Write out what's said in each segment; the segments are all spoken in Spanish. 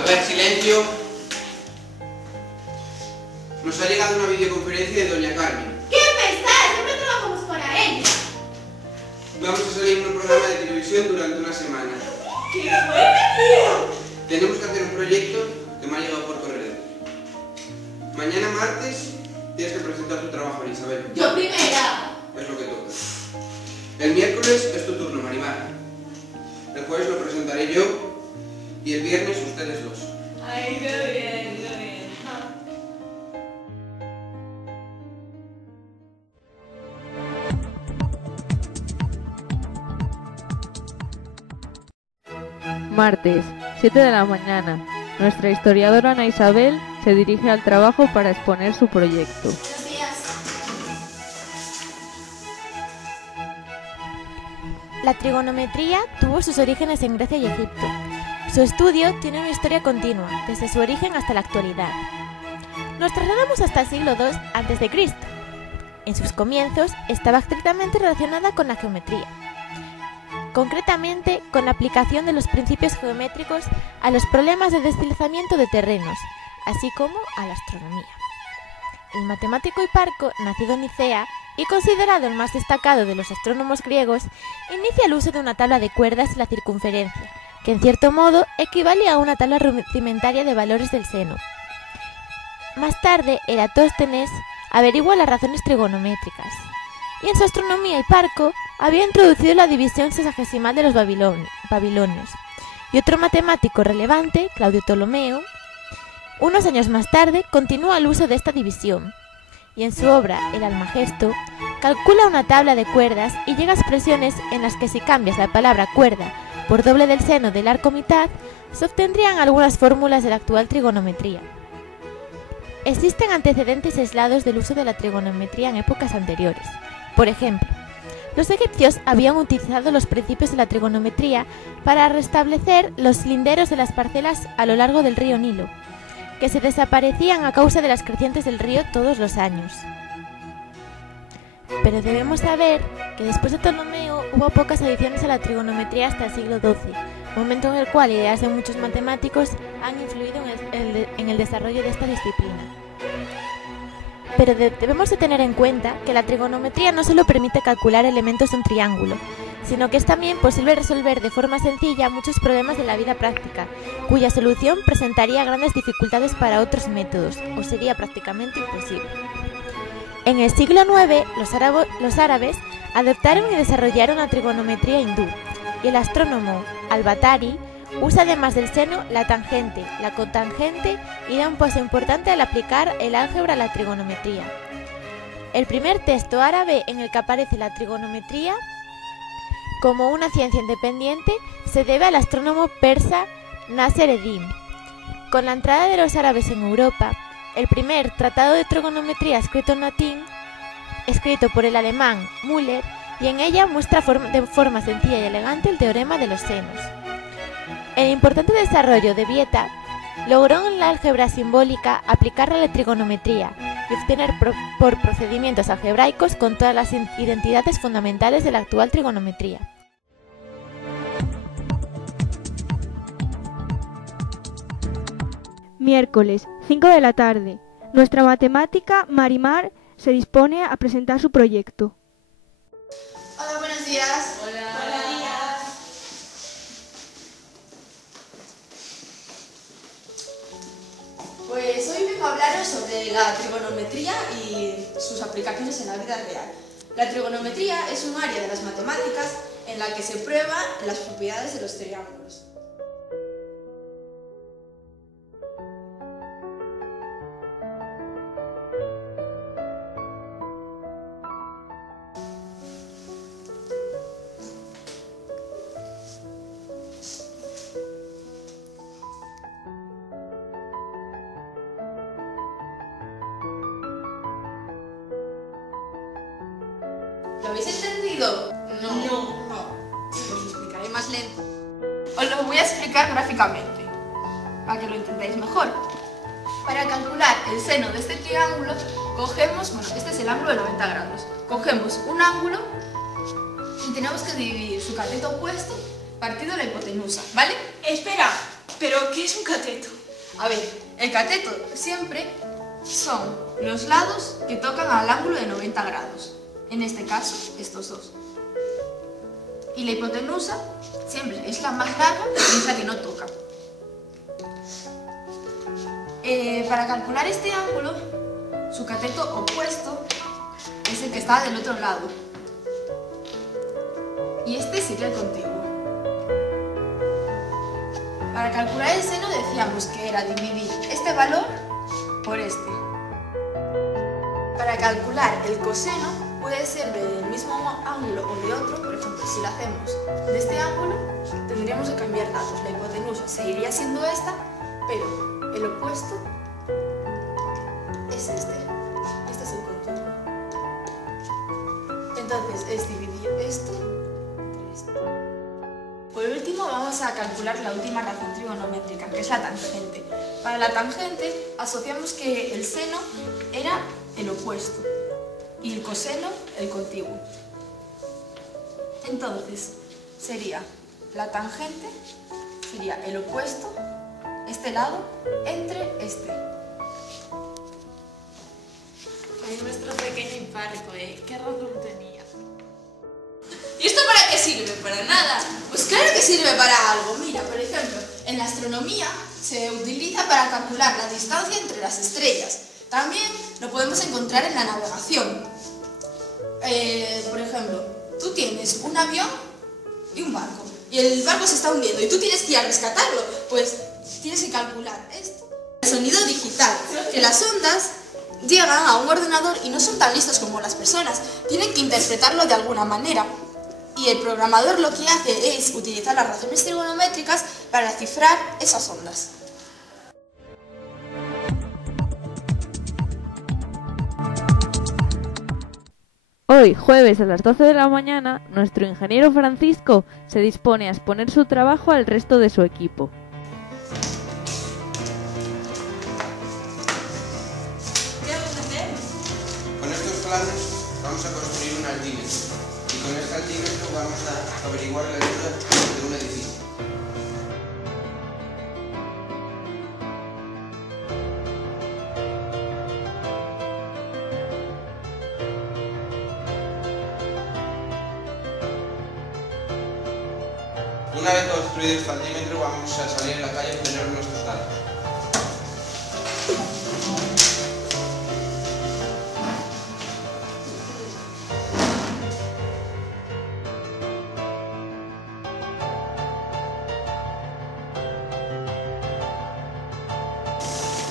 A ver, silencio. Nos ha llegado una videoconferencia de doña Carmen. ¡Qué pesada! Siempre trabajamos para ella. Vamos a salir en un programa de televisión durante una semana. ¡Qué buena idea! Tenemos que hacer un proyecto que me ha llegado por correo. Mañana martes tienes que presentar tu trabajo, Isabel. Yo primera. Es lo que toca. El miércoles es tu turno, Marimar. El jueves lo presentaré yo y el viernes ustedes dos. Ay, qué bien, qué bien. Martes, 7 de la mañana. Nuestra historiadora Ana Isabel se dirige al trabajo para exponer su proyecto. Buenos días. La trigonometría tuvo sus orígenes en Grecia y Egipto. Su estudio tiene una historia continua, desde su origen hasta la actualidad. Nos trasladamos hasta el siglo II a.C. En sus comienzos estaba estrictamente relacionada con la geometría, concretamente con la aplicación de los principios geométricos a los problemas de deslizamiento de terrenos, así como a la astronomía. El matemático Hiparco, nacido en Nicea y considerado el más destacado de los astrónomos griegos, inicia el uso de una tabla de cuerdas y la circunferencia, que en cierto modo equivale a una tabla rudimentaria de valores del seno. Más tarde, Eratóstenes averigua las razones trigonométricas, y en su astronomía Hiparco había introducido la división sexagesimal de los babilonios, y otro matemático relevante, Claudio Ptolomeo, unos años más tarde continúa el uso de esta división, y en su obra El Almagesto calcula una tabla de cuerdas y llega a expresiones en las que si cambias la palabra cuerda por doble del seno del arco mitad, se obtendrían algunas fórmulas de la actual trigonometría. Existen antecedentes aislados del uso de la trigonometría en épocas anteriores. Por ejemplo, los egipcios habían utilizado los principios de la trigonometría para restablecer los linderos de las parcelas a lo largo del río Nilo, que se desaparecían a causa de las crecientes del río todos los años. Pero debemos saber que después de Ptolomeo hubo pocas adiciones a la trigonometría hasta el siglo XII, momento en el cual ideas de muchos matemáticos han influido en el desarrollo de esta disciplina. Pero debemos de tener en cuenta que la trigonometría no solo permite calcular elementos de un triángulo, sino que es también posible resolver de forma sencilla muchos problemas de la vida práctica, cuya solución presentaría grandes dificultades para otros métodos, o sería prácticamente imposible. En el siglo IX, los árabes adoptaron y desarrollaron la trigonometría hindú, y el astrónomo Al-Batari usa además del seno la tangente, la cotangente y da un paso importante al aplicar el álgebra a la trigonometría. El primer texto árabe en el que aparece la trigonometría como una ciencia independiente se debe al astrónomo persa Nasr-Eddin. Con la entrada de los árabes en Europa, el primer tratado de trigonometría escrito en latín, escrito por el alemán Müller, y en ella muestra de forma sencilla y elegante el teorema de los senos. El importante desarrollo de Vieta logró en la álgebra simbólica aplicarla a la trigonometría y obtener por procedimientos algebraicos con todas las identidades fundamentales de la actual trigonometría. Miércoles, 5 de la tarde. Nuestra matemática Marimar se dispone a presentar su proyecto. Hola, buenos días. Hola. Buenos días. Pues hoy vengo a hablaros sobre la trigonometría y sus aplicaciones en la vida real. La trigonometría es un área de las matemáticas en la que se prueban las propiedades de los triángulos. ¿Lo habéis entendido? No. Os lo explicaré más lento. Os lo voy a explicar gráficamente, para que lo entendáis mejor. Para calcular el seno de este triángulo, cogemos, este es el ángulo de 90 grados. Cogemos un ángulo y tenemos que dividir su cateto opuesto partido la hipotenusa, ¿vale? Espera, ¿Pero qué es un cateto? A ver, el cateto siempre son los lados que tocan al ángulo de 90 grados. En este caso, estos dos. Y la hipotenusa siempre es la más larga y es la que no toca. Para calcular este ángulo, su cateto opuesto es el que está del otro lado. Y este sería el contiguo. Para calcular el seno decíamos que era dividir este valor por este. Para calcular el coseno puede ser del mismo ángulo o de otro. Por ejemplo, si lo hacemos de este ángulo, tendríamos que cambiar datos. La hipotenusa seguiría siendo esta, pero el opuesto es este. Este es el contiguo. Entonces es dividir esto entre esto. Por último vamos a calcular la última razón trigonométrica, que es la tangente. Para la tangente asociamos que el seno era el opuesto y el coseno el contiguo. Entonces sería la tangente, sería el opuesto, este lado, entre este. Ay, nuestro pequeño infarto, ¿qué razón tenía? ¿Y esto para qué sirve? ¿Para nada? Pues claro que sirve para algo. Mira, por ejemplo, en la astronomía se utiliza para calcular la distancia entre las estrellas. También lo podemos encontrar en la navegación. Por ejemplo, tú tienes un avión y un barco, y el barco se está hundiendo y tú tienes que ir a rescatarlo. Pues tienes que calcular esto. El sonido digital, que las ondas llegan a un ordenador y no son tan listos como las personas. Tienen que interpretarlo de alguna manera. Y el programador lo que hace es utilizar las razones trigonométricas para cifrar esas ondas. Hoy, jueves a las 12 de la mañana, nuestro ingeniero Francisco se dispone a exponer su trabajo al resto de su equipo. ¿Qué vamos a hacer? Con estos planos vamos a construir un altímetro. Y con este altímetro vamos a averiguar la altura de un edificio. Una vez construido este altímetro vamos a salir a la calle a obtener nuestros datos.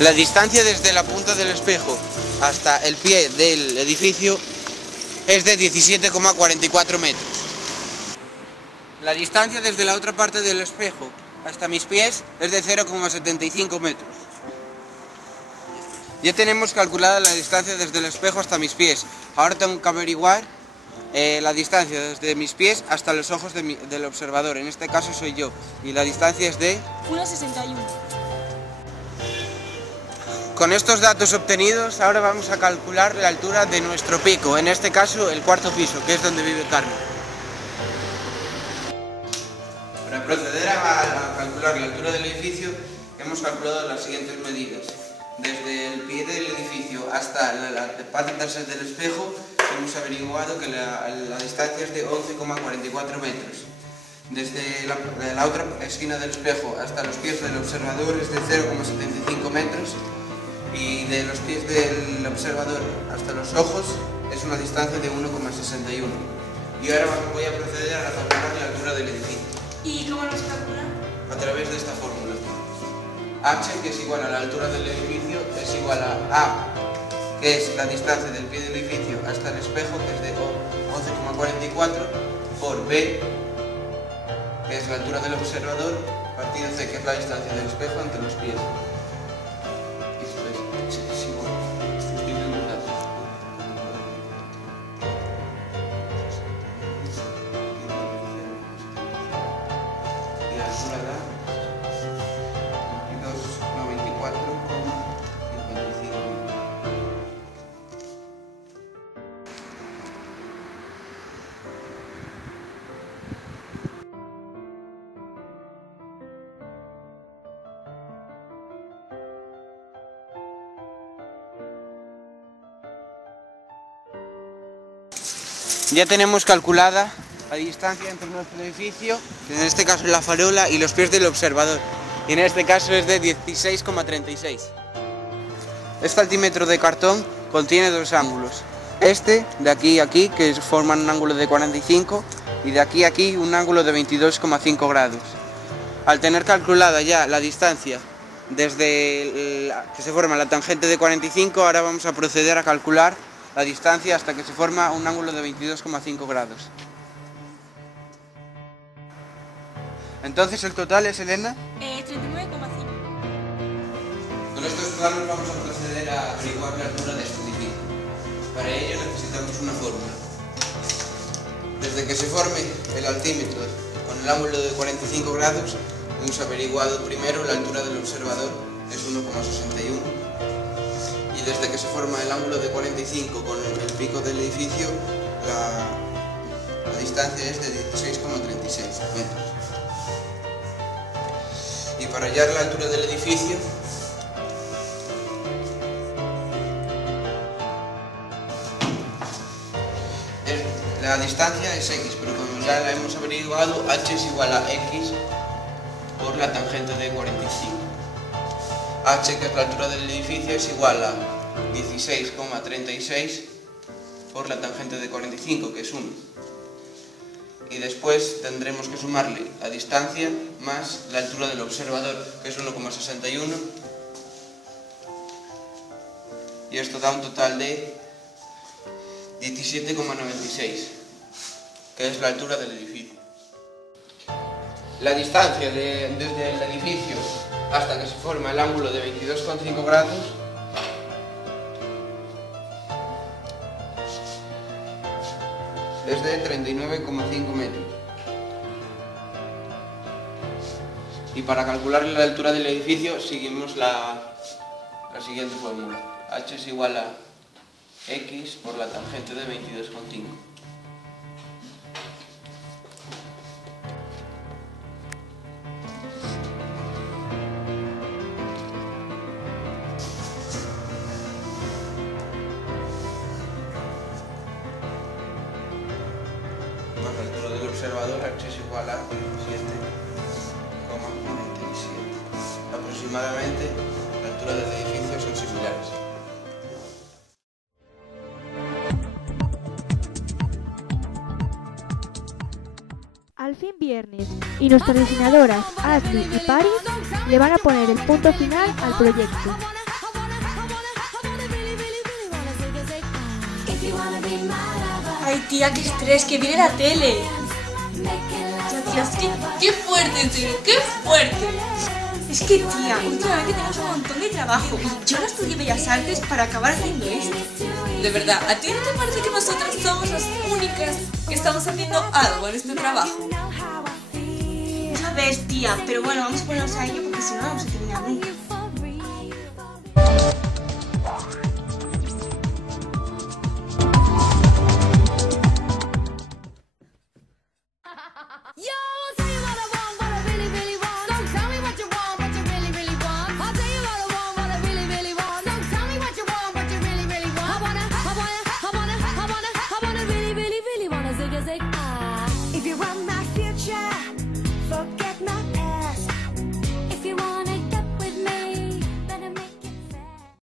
La distancia desde la punta del espejo hasta el pie del edificio es de 17,44 metros. La distancia desde la otra parte del espejo hasta mis pies es de 0,75 metros. Ya tenemos calculada la distancia desde el espejo hasta mis pies. Ahora tengo que averiguar la distancia desde mis pies hasta los ojos del observador. En este caso soy yo. Y la distancia es de 1,61. Con estos datos obtenidos, ahora vamos a calcular la altura de nuestro pico, en este caso el cuarto piso, que es donde vive Carmen. Para proceder a calcular la altura del edificio, hemos calculado las siguientes medidas. Desde el pie del edificio hasta la parte trasera del espejo, hemos averiguado que la distancia es de 11,44 metros. Desde la otra esquina del espejo hasta los pies del observador es de 0,75 metros. Y de los pies del observador hasta los ojos es una distancia de 1,61. Y ahora voy a proceder a calcular la altura del edificio. ¿Y cómo nos calcula? A través de esta fórmula. H, que es igual a la altura del edificio, es igual a, que es la distancia del pie del edificio hasta el espejo, que es de 11,44, por B, que es la altura del observador, partido C, que es la distancia del espejo entre los pies. Ya tenemos calculada la distancia entre nuestro edificio, que en este caso es la farola, y los pies del observador. Y en este caso es de 16,36. Este altímetro de cartón contiene dos ángulos. Este, de aquí a aquí, que forman un ángulo de 45, y de aquí a aquí un ángulo de 22,5 grados. Al tener calculada ya la distancia desde que se forma la tangente de 45, ahora vamos a proceder a calcular la distancia hasta que se forma un ángulo de 22,5 grados. Entonces el total es, Elena, 39,5. con estos planos vamos a proceder a averiguar la altura de este edificio. Para ello necesitamos una fórmula. Desde que se forme el altímetro con el ángulo de 45 grados, hemos averiguado primero la altura del observador, es 1,61. Y desde que se forma el ángulo de 45 con el pico del edificio, la distancia es de 16,36 metros. Y para hallar la altura del edificio, la distancia es x, pero como ya la hemos averiguado, h es igual a x por la tangente de 45. H, que es la altura del edificio, es igual a 16,36 por la tangente de 45, que es 1. Y después tendremos que sumarle la distancia más la altura del observador, que es 1,61. Y esto da un total de 17,96, que es la altura del edificio. La distancia desde el edificio hasta que se forma el ángulo de 22,5 grados es de 39,5 metros. Y para calcular la altura del edificio seguimos la siguiente fórmula. H es igual a x por la tangente de 22,5. Más la altura del observador, h es igual a 17,97. Aproximadamente la altura del edificio son similares. Al fin viernes, y nuestras diseñadoras Ashley y Paris le van a poner el punto final al proyecto. Ay, tía, qué estrés, que viene la tele. Tía, es que qué fuerte, en serio, qué fuerte. Es que, tía, últimamente tenemos un montón de trabajo y yo no estudié Bellas Artes para acabar haciendo esto. De verdad, ¿a ti no te parece que nosotras somos las únicas que estamos haciendo algo en este trabajo? Ya ves, tía, pero bueno, vamos a ponernos a ello porque si no, no vamos a terminar nunca.